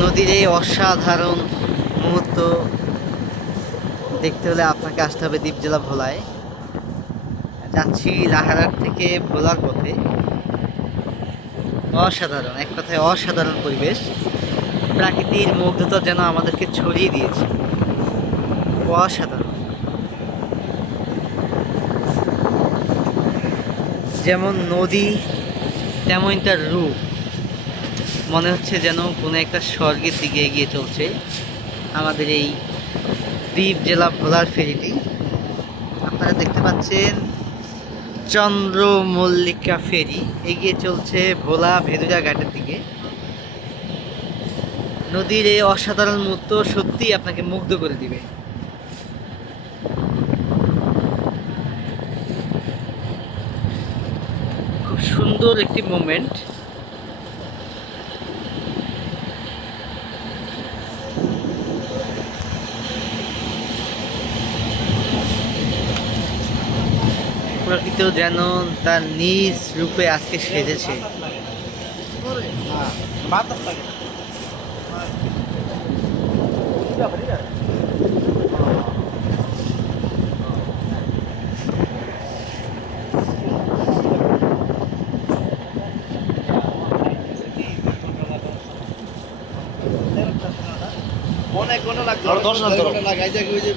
নদীর এই অসাধারণ মুহূর্ত দেখতে হলে আপনাকে আসতে হবে দ্বীপ জেলা ভোলায়। যাচ্ছি লাহারার থেকে ভোলার পথে। অসাধারণ, এক কথায় অসাধারণ পরিবেশ। প্রাকৃতির মুগ্ধতা যেন আমাদেরকে ছড়িয়ে দিয়েছে। অসাধারণ। যেমন নদী তেমন তার রূপ। মনে হচ্ছে যেন কোনো একটা স্বর্গের দিকে এগিয়ে চলছে আমাদের এই দ্বীপ জেলা ভোলার ফেরিটি। আপনারা দেখতে পাচ্ছেন চন্দ্র মল্লিকা ফেরি এগিয়ে চলছে ভোলা ভেদুরা ঘাটের দিকে। নদীর এই অসাধারণ মুহূর্ত সত্যিই আপনাকে মুগ্ধ করে দিবে। খুব সুন্দর একটি মোমেন্ট প্রকৃত যেন তার নিজ রূপে আজকে সেজেছে। অনেক কোনো লাগতো দশ লাগাই যাক ওই যে